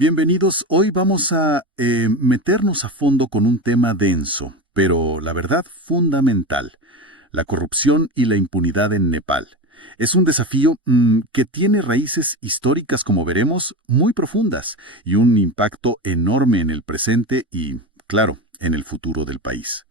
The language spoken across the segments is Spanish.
Bienvenidos. Hoy vamos a meternos a fondo con un tema denso, pero la verdad fundamental, la corrupción y la impunidad en Nepal. Es un desafío que tiene raíces históricas, como veremos, muy profundas y un impacto enorme en el presente y, claro, en el futuro del país.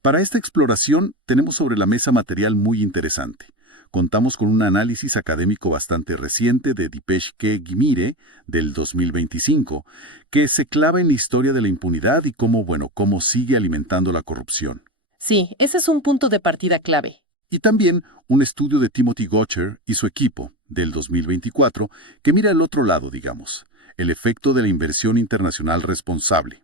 Para esta exploración tenemos sobre la mesa material muy interesante. Contamos con un análisis académico bastante reciente de Dipesh K. Gimire, del 2025, que se clava en la historia de la impunidad y cómo sigue alimentando la corrupción. Sí, ese es un punto de partida clave. Y también un estudio de Timothy Gotcher y su equipo, del 2024, que mira el otro lado, digamos, el efecto de la inversión internacional responsable.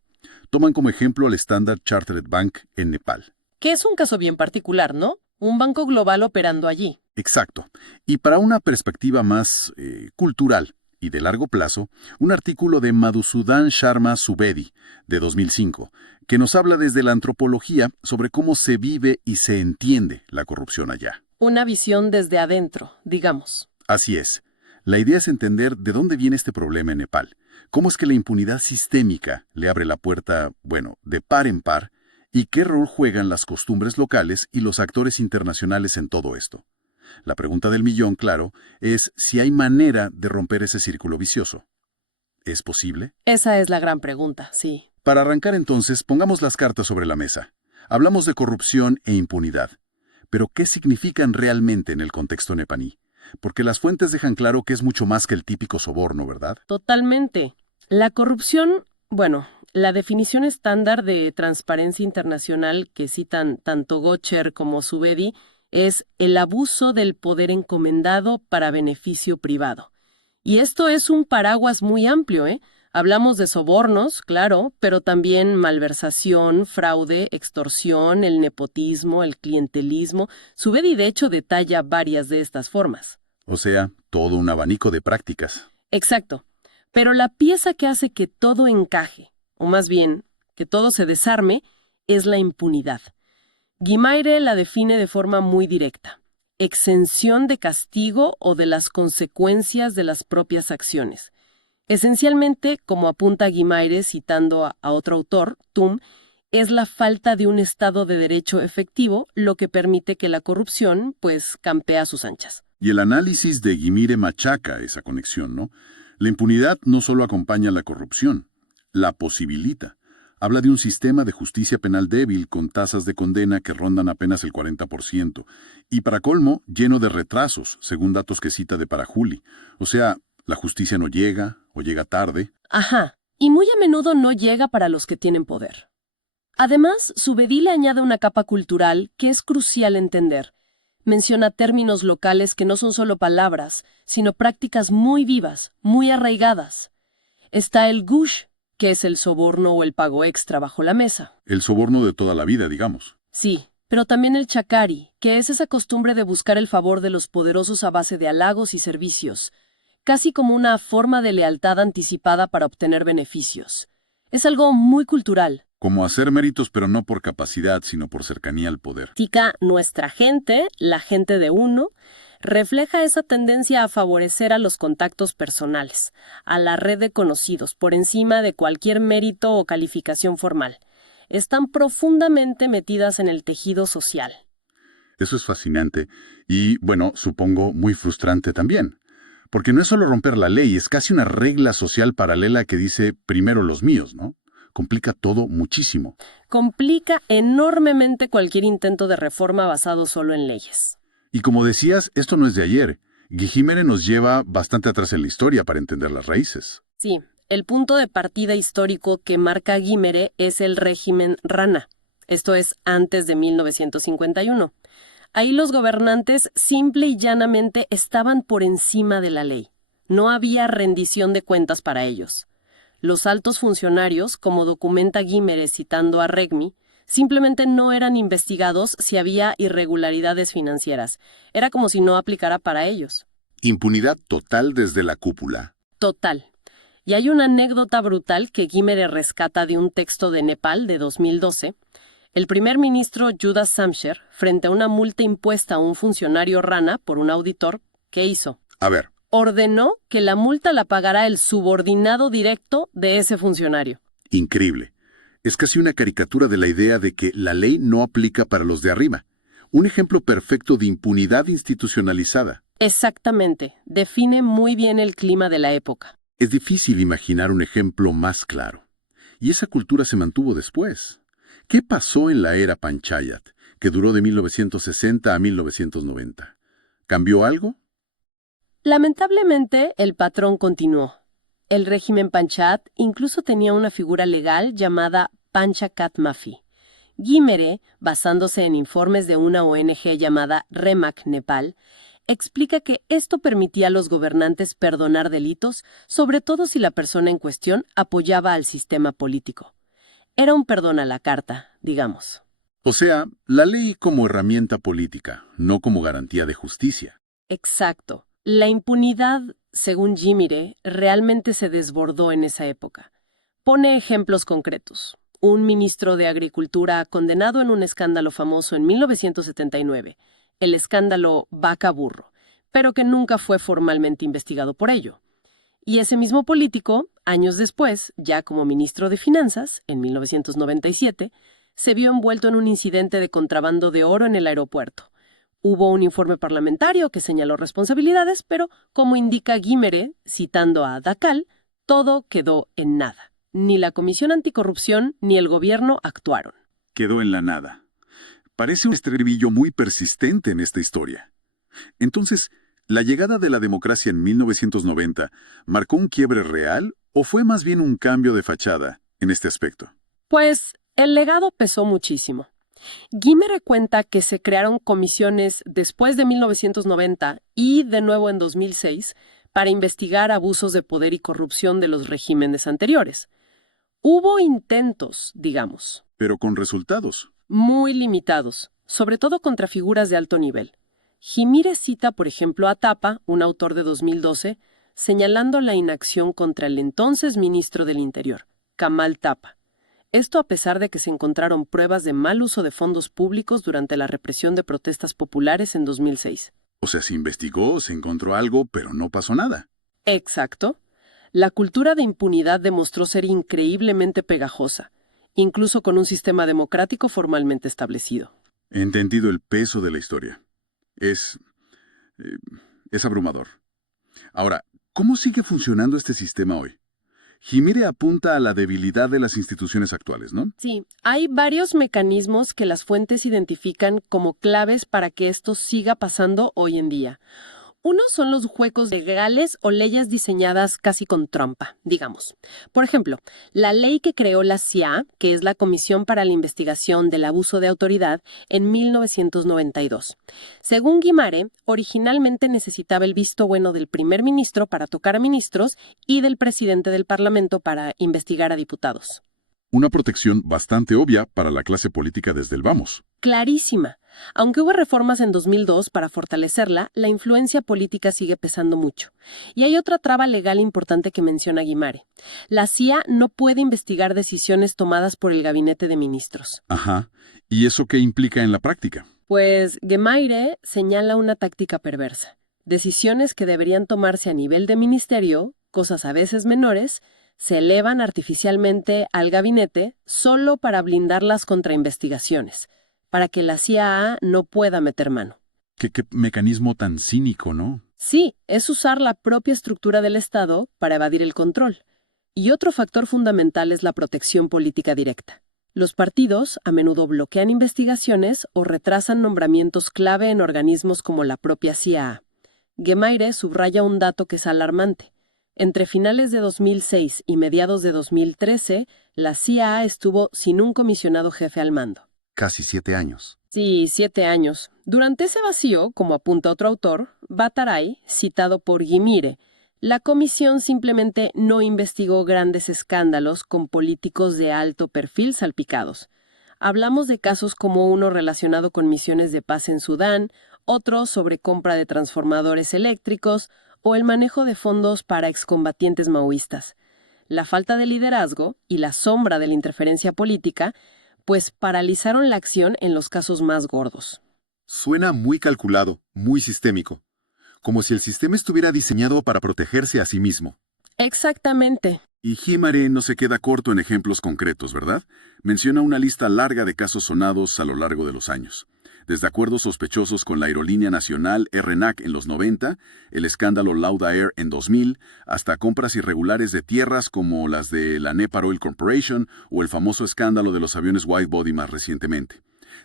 Toman como ejemplo al Standard Chartered Bank en Nepal. Que es un caso bien particular, ¿no? Un banco global operando allí. Exacto. Y para una perspectiva más cultural y de largo plazo, un artículo de Madhusudan Sharma Subedi, de 2005, que nos habla desde la antropología sobre cómo se vive y se entiende la corrupción allá. Una visión desde adentro, digamos. Así es. La idea es entender de dónde viene este problema en Nepal. Cómo es que la impunidad sistémica le abre la puerta, de par en par, y qué rol juegan las costumbres locales y los actores internacionales en todo esto. La pregunta del millón, claro, es si hay manera de romper ese círculo vicioso. ¿Es posible? Esa es la gran pregunta, sí. Para arrancar entonces, pongamos las cartas sobre la mesa. Hablamos de corrupción e impunidad. Pero ¿qué significan realmente en el contexto nepaní? Porque las fuentes dejan claro que es mucho más que el típico soborno, ¿verdad? Totalmente. La corrupción, la definición estándar de Transparencia Internacional que citan tanto Gotcher como Subedi es el abuso del poder encomendado para beneficio privado. Y esto es un paraguas muy amplio, ¿eh? Hablamos de sobornos, claro, pero también malversación, fraude, extorsión, el nepotismo, el clientelismo. Subedi de hecho detalla varias de estas formas. O sea, todo un abanico de prácticas. Exacto. Pero la pieza que hace que todo encaje, o más bien, que todo se desarme, es la impunidad. Guimaire la define de forma muy directa: exención de castigo o de las consecuencias de las propias acciones. Esencialmente, como apunta Guimaire citando a otro autor, Tum, es la falta de un Estado de Derecho efectivo lo que permite que la corrupción, campee a sus anchas. Y el análisis de Gimire machaca esa conexión, ¿no? La impunidad no solo acompaña la corrupción, la posibilita. Habla de un sistema de justicia penal débil con tasas de condena que rondan apenas el 40%, y para colmo, lleno de retrasos, según datos que cita de Parajuli. O sea, la justicia no llega o llega tarde. Ajá, y muy a menudo no llega para los que tienen poder. Además, Subedi le añade una capa cultural que es crucial entender. Menciona términos locales que no son solo palabras, sino prácticas muy vivas, muy arraigadas. Está el gush, que es el soborno o el pago extra bajo la mesa. El soborno de toda la vida, digamos. Sí, pero también el chakari, que es esa costumbre de buscar el favor de los poderosos a base de halagos y servicios, casi como una forma de lealtad anticipada para obtener beneficios. Es algo muy cultural. Como hacer méritos, pero no por capacidad, sino por cercanía al poder. Tica, nuestra gente, la gente de uno, refleja esa tendencia a favorecer a los contactos personales, a la red de conocidos, por encima de cualquier mérito o calificación formal. Están profundamente metidas en el tejido social. Eso es fascinante y, supongo muy frustrante también. Porque no es solo romper la ley, es casi una regla social paralela que dice primero los míos, ¿no? Complica todo muchísimo. Complica enormemente cualquier intento de reforma basado solo en leyes. Y como decías, esto no es de ayer. Gijimere nos lleva bastante atrás en la historia para entender las raíces. Sí, el punto de partida histórico que marca Gimere es el régimen Rana. Esto es antes de 1951. Ahí los gobernantes simple y llanamente estaban por encima de la ley. No había rendición de cuentas para ellos. Los altos funcionarios, como documenta Gimere citando a Regmi, simplemente no eran investigados si había irregularidades financieras. Era como si no aplicara para ellos. Impunidad total desde la cúpula. Total. Y hay una anécdota brutal que Gimere rescata de un texto de Nepal de 2012. El primer ministro Judas Samsher, frente a una multa impuesta a un funcionario Rana por un auditor, ¿qué hizo? A ver, Ordenó que la multa la pagará el subordinado directo de ese funcionario. Increíble. Es casi una caricatura de la idea de que la ley no aplica para los de arriba. Un ejemplo perfecto de impunidad institucionalizada. Exactamente. Define muy bien el clima de la época. Es difícil imaginar un ejemplo más claro. Y esa cultura se mantuvo después. ¿Qué pasó en la era Panchayat, que duró de 1960 a 1990? ¿Cambió algo? Lamentablemente, el patrón continuó. El régimen Panchat incluso tenía una figura legal llamada Panchakat Mafi. Guimere, basándose en informes de una ONG llamada REMAC Nepal, explica que esto permitía a los gobernantes perdonar delitos, sobre todo si la persona en cuestión apoyaba al sistema político. Era un perdón a la carta, digamos. O sea, la ley como herramienta política, no como garantía de justicia. Exacto. La impunidad, según Guimere, realmente se desbordó en esa época. Pone ejemplos concretos. Un ministro de Agricultura condenado en un escándalo famoso en 1979, el escándalo Vaca Burro, pero que nunca fue formalmente investigado por ello. Y ese mismo político, años después, ya como ministro de Finanzas, en 1997, se vio envuelto en un incidente de contrabando de oro en el aeropuerto. Hubo un informe parlamentario que señaló responsabilidades, pero, como indica Guimere, citando a Dacal, todo quedó en nada. Ni la Comisión Anticorrupción ni el gobierno actuaron. Quedó en la nada. Parece un estribillo muy persistente en esta historia. Entonces, ¿la llegada de la democracia en 1990 marcó un quiebre real o fue más bien un cambio de fachada en este aspecto? Pues el legado pesó muchísimo. Guimere cuenta que se crearon comisiones después de 1990 y de nuevo en 2006 para investigar abusos de poder y corrupción de los regímenes anteriores. Hubo intentos, digamos. Pero con resultados. Muy limitados, sobre todo contra figuras de alto nivel. Guimere cita, por ejemplo, a Thapa, un autor de 2012, señalando la inacción contra el entonces ministro del Interior, Kamal Thapa. Esto a pesar de que se encontraron pruebas de mal uso de fondos públicos durante la represión de protestas populares en 2006. O sea, se investigó, se encontró algo, pero no pasó nada. Exacto. La cultura de impunidad demostró ser increíblemente pegajosa, incluso con un sistema democrático formalmente establecido. He entendido el peso de la historia. Es abrumador. Ahora, ¿cómo sigue funcionando este sistema hoy? Guimere apunta a la debilidad de las instituciones actuales, ¿no? Sí, hay varios mecanismos que las fuentes identifican como claves para que esto siga pasando hoy en día. Uno son los huecos legales o leyes diseñadas casi con trampa, digamos. Por ejemplo, la ley que creó la CIA, que es la Comisión para la Investigación del Abuso de Autoridad, en 1992. Según Guimare, originalmente necesitaba el visto bueno del primer ministro para tocar a ministros y del presidente del Parlamento para investigar a diputados. Una protección bastante obvia para la clase política desde el vamos. Clarísima. Aunque hubo reformas en 2002 para fortalecerla, la influencia política sigue pesando mucho. Y hay otra traba legal importante que menciona Guimare. La CIA no puede investigar decisiones tomadas por el gabinete de ministros. Ajá. ¿Y eso qué implica en la práctica? Pues Guimare señala una táctica perversa. Decisiones que deberían tomarse a nivel de ministerio, cosas a veces menores, se elevan artificialmente al gabinete solo para blindarlas contra investigaciones, para que la CIA no pueda meter mano. ¿Qué mecanismo tan cínico, ¿no? Sí, es usar la propia estructura del Estado para evadir el control. Y otro factor fundamental es la protección política directa. Los partidos a menudo bloquean investigaciones o retrasan nombramientos clave en organismos como la propia CIA. Guimare subraya un dato que es alarmante. Entre finales de 2006 y mediados de 2013, la CIA estuvo sin un comisionado jefe al mando. Casi 7 años. Sí, 7 años. Durante ese vacío, como apunta otro autor, Bhattarai, citado por Guimire, la comisión simplemente no investigó grandes escándalos con políticos de alto perfil salpicados. Hablamos de casos como uno relacionado con misiones de paz en Sudán, otro sobre compra de transformadores eléctricos o el manejo de fondos para excombatientes maoístas. La falta de liderazgo y la sombra de la interferencia política pues paralizaron la acción en los casos más gordos. Suena muy calculado, muy sistémico. como si el sistema estuviera diseñado para protegerse a sí mismo. Exactamente. Y Himare no se queda corto en ejemplos concretos, ¿verdad? Menciona una lista larga de casos sonados a lo largo de los años. Desde acuerdos sospechosos con la aerolínea nacional RNAC en los 90, el escándalo Laudair en 2000, hasta compras irregulares de tierras como las de la Nepal Oil Corporation o el famoso escándalo de los aviones Widebody más recientemente.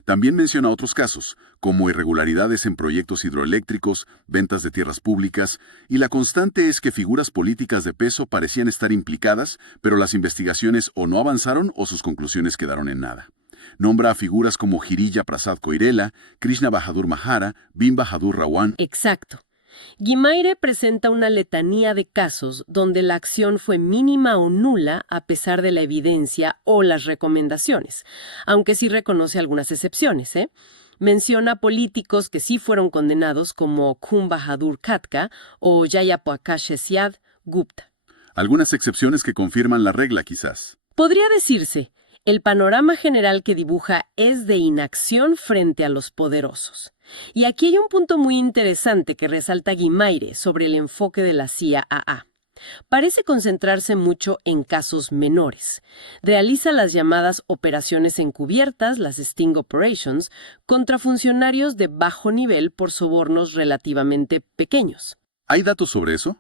También menciona otros casos, como irregularidades en proyectos hidroeléctricos, ventas de tierras públicas, y la constante es que figuras políticas de peso parecían estar implicadas, pero las investigaciones o no avanzaron o sus conclusiones quedaron en nada. Nombra a figuras como Girija Prasad Koirala, Krishna Bahadur Mahara, Bim Bahadur Rawan. Exacto. Guimaire presenta una letanía de casos donde la acción fue mínima o nula a pesar de la evidencia o las recomendaciones, aunque sí reconoce algunas excepciones, ¿eh? Menciona políticos que sí fueron condenados como Khun Bahadur Khatka o Jayaprakash Syed Gupta. Algunas excepciones que confirman la regla, quizás. Podría decirse, el panorama general que dibuja es de inacción frente a los poderosos. Y aquí hay un punto muy interesante que resalta Guimaire sobre el enfoque de la CIA-AA. Parece concentrarse mucho en casos menores. Realiza las llamadas operaciones encubiertas, las Sting Operations, contra funcionarios de bajo nivel por sobornos relativamente pequeños. ¿Hay datos sobre eso?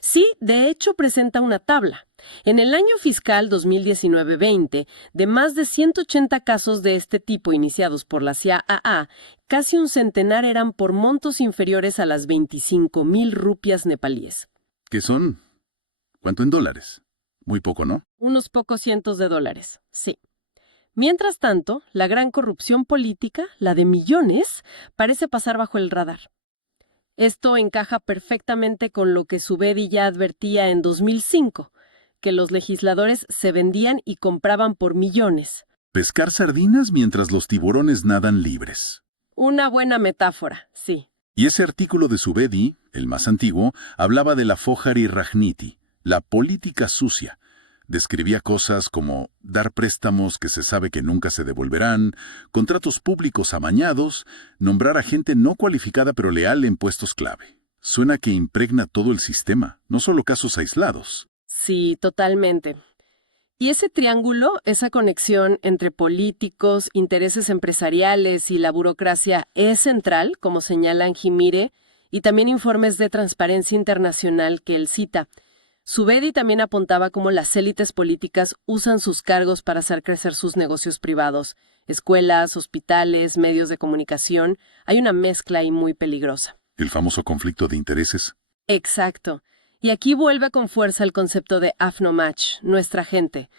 Sí, de hecho presenta una tabla. En el año fiscal 2019-20, de más de 180 casos de este tipo iniciados por la CIA-AA, casi un centenar eran por montos inferiores a las 25,000 rupias nepalíes. ¿Qué son? ¿Cuánto en dólares? Muy poco, ¿no? Unos pocos cientos de dólares, sí. Mientras tanto, la gran corrupción política, la de millones, parece pasar bajo el radar. Esto encaja perfectamente con lo que Subedi ya advertía en 2005, que los legisladores se vendían y compraban por millones. Pescar sardinas mientras los tiburones nadan libres. Una buena metáfora, sí. Y ese artículo de Subedi, el más antiguo, hablaba de la Fojari Rajniti, la política sucia. Describía cosas como dar préstamos que se sabe que nunca se devolverán, contratos públicos amañados, nombrar a gente no cualificada pero leal en puestos clave. Suena que impregna todo el sistema, no solo casos aislados. Sí, totalmente. Y ese triángulo, esa conexión entre políticos, intereses empresariales y la burocracia es central, como señalan Guimaire, y también informes de Transparencia Internacional que él cita. Subedi también apuntaba cómo las élites políticas usan sus cargos para hacer crecer sus negocios privados. Escuelas, hospitales, medios de comunicación. Hay una mezcla ahí muy peligrosa. El famoso conflicto de intereses. Exacto. Y aquí vuelve con fuerza el concepto de Afnomach, nuestra gente.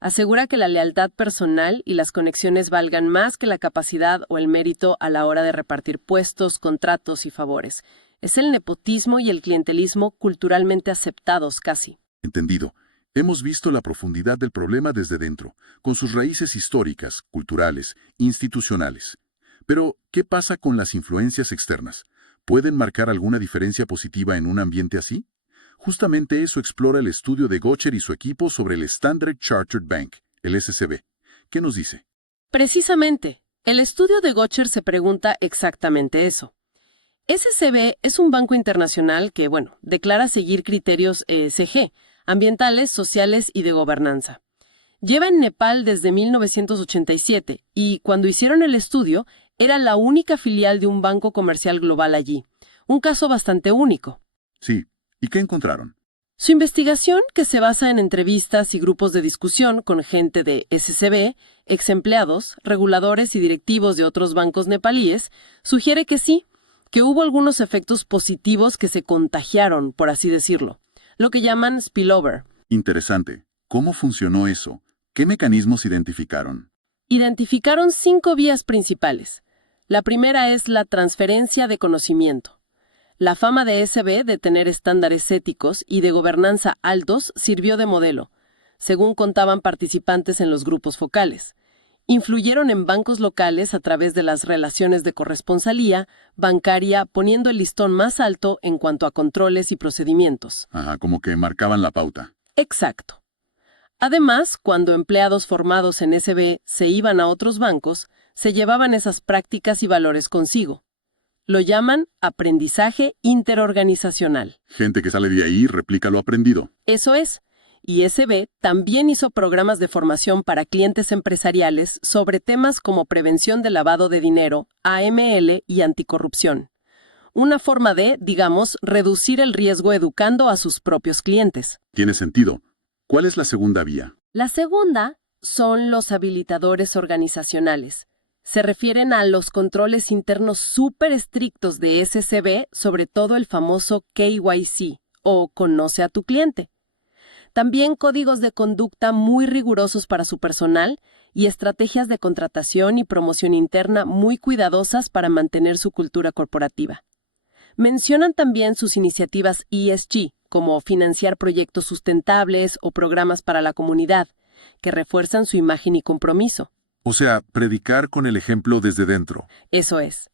Asegura que la lealtad personal y las conexiones valgan más que la capacidad o el mérito a la hora de repartir puestos, contratos y favores. Es el nepotismo y el clientelismo culturalmente aceptados casi. Entendido. Hemos visto la profundidad del problema desde dentro, con sus raíces históricas, culturales, institucionales. Pero, ¿qué pasa con las influencias externas? ¿Pueden marcar alguna diferencia positiva en un ambiente así? Justamente eso explora el estudio de Gocher y su equipo sobre el Standard Chartered Bank, el SCB. ¿Qué nos dice? Precisamente, el estudio de Gocher se pregunta exactamente eso. SCB es un banco internacional que, declara seguir criterios ESG, ambientales, sociales y de gobernanza. Lleva en Nepal desde 1987 y, cuando hicieron el estudio, era la única filial de un banco comercial global allí. Un caso bastante único. Sí. ¿Y qué encontraron? Su investigación, que se basa en entrevistas y grupos de discusión con gente de SCB, ex empleados, reguladores y directivos de otros bancos nepalíes, sugiere que sí, que hubo algunos efectos positivos que se contagiaron, por así decirlo, lo que llaman spillover. Interesante. ¿Cómo funcionó eso? ¿Qué mecanismos identificaron? Identificaron 5 vías principales. La primera es la transferencia de conocimiento. La fama de SB de tener estándares éticos y de gobernanza altos sirvió de modelo, según contaban participantes en los grupos focales. Influyeron en bancos locales a través de las relaciones de corresponsalía bancaria, poniendo el listón más alto en cuanto a controles y procedimientos. Ajá, como que marcaban la pauta. Exacto. Además, cuando empleados formados en SB se iban a otros bancos, se llevaban esas prácticas y valores consigo. Lo llaman aprendizaje interorganizacional. Gente que sale de ahí replica lo aprendido. Eso es. ISB también hizo programas de formación para clientes empresariales sobre temas como prevención de lavado de dinero, AML y anticorrupción. Una forma de, digamos, reducir el riesgo educando a sus propios clientes. Tiene sentido. ¿Cuál es la segunda vía? La segunda son los habilitadores organizacionales. Se refieren a los controles internos súper estrictos de SCB, sobre todo el famoso KYC, o Conoce a tu cliente. También códigos de conducta muy rigurosos para su personal y estrategias de contratación y promoción interna muy cuidadosas para mantener su cultura corporativa. Mencionan también sus iniciativas ESG, como financiar proyectos sustentables o programas para la comunidad, que refuerzan su imagen y compromiso. O sea, predicar con el ejemplo desde dentro. Eso es.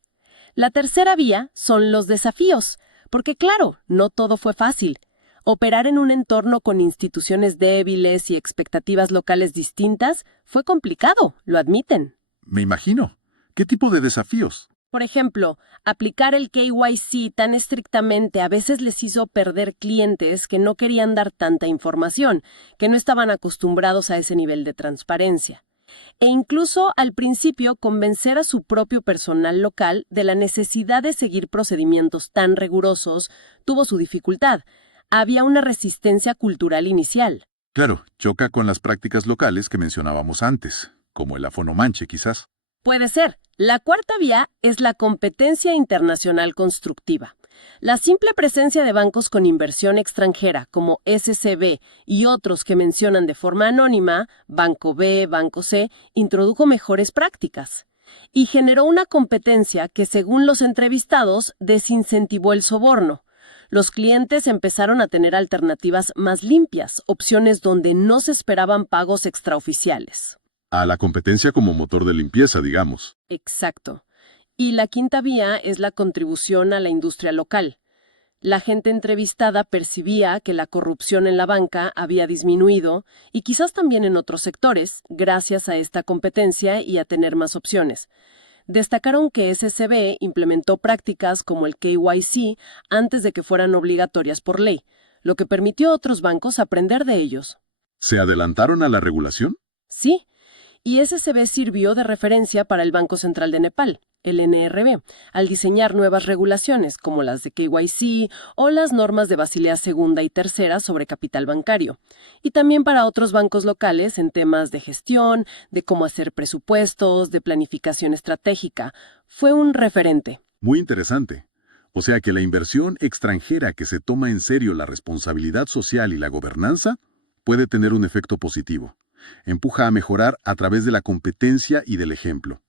La tercera vía son los desafíos, porque claro, no todo fue fácil. Operar en un entorno con instituciones débiles y expectativas locales distintas fue complicado, lo admiten. Me imagino. ¿Qué tipo de desafíos? Por ejemplo, aplicar el KYC tan estrictamente a veces les hizo perder clientes que no querían dar tanta información, que no estaban acostumbrados a ese nivel de transparencia. E incluso al principio convencer a su propio personal local de la necesidad de seguir procedimientos tan rigurosos tuvo su dificultad. Había una resistencia cultural inicial. Claro, choca con las prácticas locales que mencionábamos antes, como el afonomanche quizás. Puede ser. La cuarta vía es la competencia internacional constructiva. La simple presencia de bancos con inversión extranjera como SCB y otros que mencionan de forma anónima, Banco B, Banco C, introdujo mejores prácticas. Y generó una competencia que, según los entrevistados, desincentivó el soborno. Los clientes empezaron a tener alternativas más limpias, opciones donde no se esperaban pagos extraoficiales. A la competencia como motor de limpieza, digamos. Exacto. Y la quinta vía es la contribución a la industria local. La gente entrevistada percibía que la corrupción en la banca había disminuido y quizás también en otros sectores, gracias a esta competencia y a tener más opciones. Destacaron que SCB implementó prácticas como el KYC antes de que fueran obligatorias por ley, lo que permitió a otros bancos aprender de ellos. ¿Se adelantaron a la regulación? Sí, y SCB sirvió de referencia para el Banco Central de Nepal, el NRB, al diseñar nuevas regulaciones como las de KYC o las normas de Basilea II y III sobre capital bancario, y también para otros bancos locales en temas de gestión, de cómo hacer presupuestos, de planificación estratégica. Fue un referente. Muy interesante. O sea que la inversión extranjera que se toma en serio la responsabilidad social y la gobernanza puede tener un efecto positivo. Empuja a mejorar a través de la competencia y del ejemplo.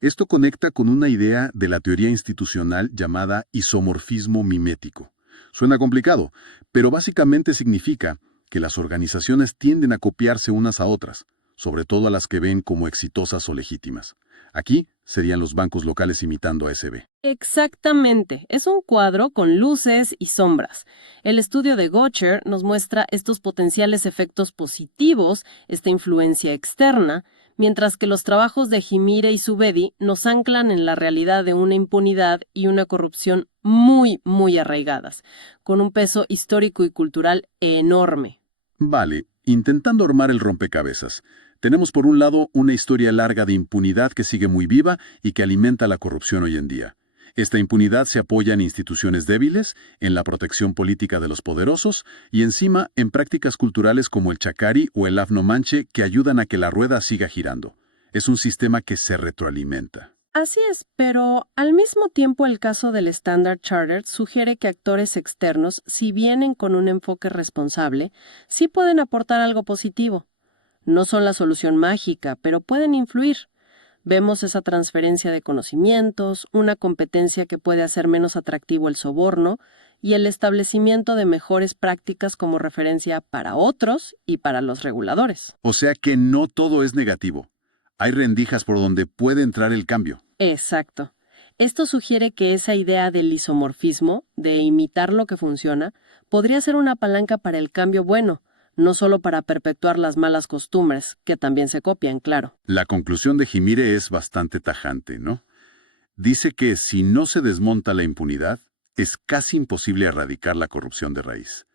Esto conecta con una idea de la teoría institucional llamada isomorfismo mimético. Suena complicado, pero básicamente significa que las organizaciones tienden a copiarse unas a otras, sobre todo a las que ven como exitosas o legítimas. Aquí serían los bancos locales imitando a SB. Exactamente. Es un cuadro con luces y sombras. El estudio de Gotcher nos muestra estos potenciales efectos positivos, esta influencia externa, mientras que los trabajos de Himire y Subedi nos anclan en la realidad de una impunidad y una corrupción muy, muy arraigadas, con un peso histórico y cultural enorme. Vale, intentando armar el rompecabezas. Tenemos por un lado una historia larga de impunidad que sigue muy viva y que alimenta la corrupción hoy en día. Esta impunidad se apoya en instituciones débiles, en la protección política de los poderosos y encima en prácticas culturales como el chacari o el afnomanche que ayudan a que la rueda siga girando. Es un sistema que se retroalimenta. Así es, pero al mismo tiempo el caso del Standard Chartered sugiere que actores externos, si vienen con un enfoque responsable, sí pueden aportar algo positivo. No son la solución mágica, pero pueden influir. Vemos esa transferencia de conocimientos, una competencia que puede hacer menos atractivo el soborno y el establecimiento de mejores prácticas como referencia para otros y para los reguladores. O sea que no todo es negativo. Hay rendijas por donde puede entrar el cambio. Exacto. Esto sugiere que esa idea del isomorfismo, de imitar lo que funciona, podría ser una palanca para el cambio bueno, no solo para perpetuar las malas costumbres, que también se copian, claro. La conclusión de Himire es bastante tajante, ¿no? Dice que si no se desmonta la impunidad, es casi imposible erradicar la corrupción de raíz.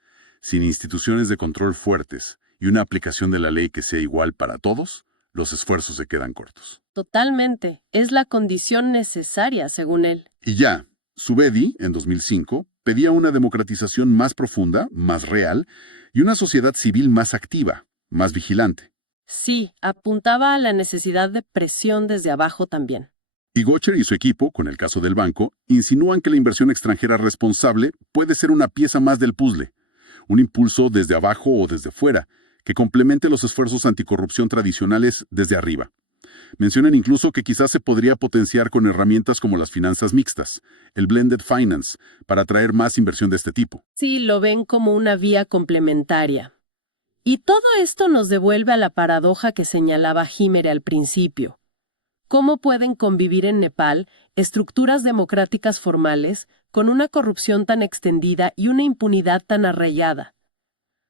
Sin instituciones de control fuertes y una aplicación de la ley que sea igual para todos, los esfuerzos se quedan cortos. Totalmente. Es la condición necesaria, según él. Y ya, Subedi, en 2005, pedía una democratización más profunda, más real, y una sociedad civil más activa, más vigilante. Sí, apuntaba a la necesidad de presión desde abajo también. Y Gotcher y su equipo, con el caso del banco, insinúan que la inversión extranjera responsable puede ser una pieza más del puzzle, un impulso desde abajo o desde fuera, que complemente los esfuerzos anticorrupción tradicionales desde arriba. Mencionan incluso que quizás se podría potenciar con herramientas como las finanzas mixtas, el blended finance, para atraer más inversión de este tipo. Sí, lo ven como una vía complementaria. Y todo esto nos devuelve a la paradoja que señalaba Himere al principio. ¿Cómo pueden convivir en Nepal estructuras democráticas formales con una corrupción tan extendida y una impunidad tan arraigada?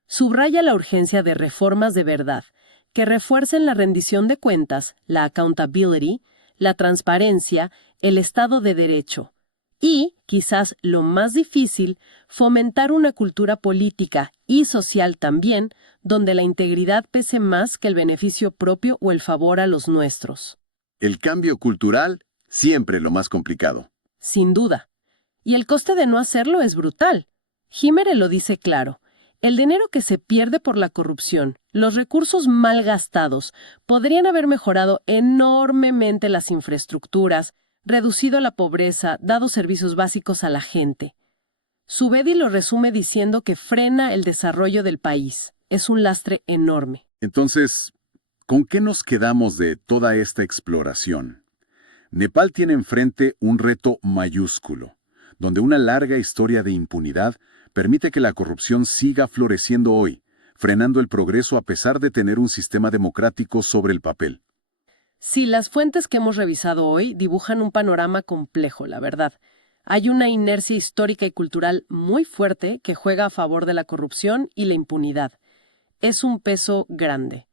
Subraya la urgencia de reformas de verdad, que refuercen la rendición de cuentas, la accountability, la transparencia, el Estado de Derecho. Y, quizás lo más difícil, fomentar una cultura política y social también, donde la integridad pese más que el beneficio propio o el favor a los nuestros. El cambio cultural, siempre lo más complicado. Sin duda. Y el coste de no hacerlo es brutal. Himere lo dice claro. El dinero que se pierde por la corrupción, los recursos mal gastados, podrían haber mejorado enormemente las infraestructuras, reducido la pobreza, dado servicios básicos a la gente. Subedi lo resume diciendo que frena el desarrollo del país. Es un lastre enorme. Entonces, ¿con qué nos quedamos de toda esta exploración? Nepal tiene enfrente un reto mayúsculo, donde una larga historia de impunidad permite que la corrupción siga floreciendo hoy, frenando el progreso a pesar de tener un sistema democrático sobre el papel. Sí, las fuentes que hemos revisado hoy dibujan un panorama complejo, la verdad. Hay una inercia histórica y cultural muy fuerte que juega a favor de la corrupción y la impunidad. Es un peso grande.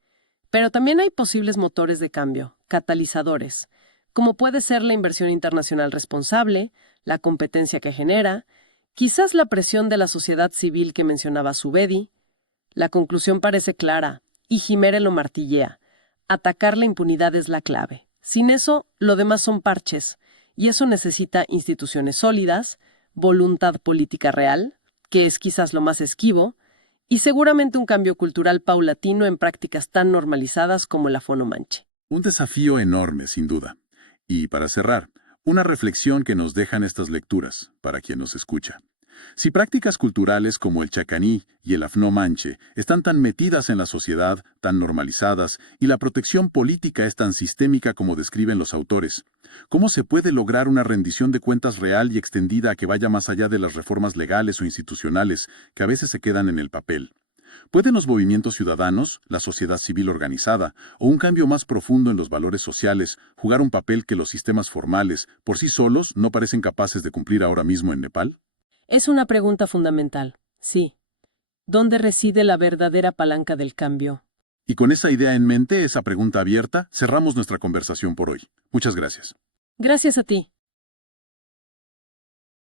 Pero también hay posibles motores de cambio, catalizadores, como puede ser la inversión internacional responsable, la competencia que genera, quizás la presión de la sociedad civil que mencionaba Subedi. La conclusión parece clara, y Himere lo martillea. Atacar la impunidad es la clave. Sin eso, lo demás son parches, y eso necesita instituciones sólidas, voluntad política real, que es quizás lo más esquivo, y seguramente un cambio cultural paulatino en prácticas tan normalizadas como la fonomanche. Un desafío enorme, sin duda. Y para cerrar, una reflexión que nos dejan estas lecturas, para quien nos escucha. Si prácticas culturales como el chacaní y el afno manche están tan metidas en la sociedad, tan normalizadas, y la protección política es tan sistémica como describen los autores, ¿cómo se puede lograr una rendición de cuentas real y extendida que vaya más allá de las reformas legales o institucionales que a veces se quedan en el papel? ¿Pueden los movimientos ciudadanos, la sociedad civil organizada o un cambio más profundo en los valores sociales jugar un papel que los sistemas formales, por sí solos, no parecen capaces de cumplir ahora mismo en Nepal? Es una pregunta fundamental, sí. ¿Dónde reside la verdadera palanca del cambio? Y con esa idea en mente, esa pregunta abierta, cerramos nuestra conversación por hoy. Muchas gracias. Gracias a ti.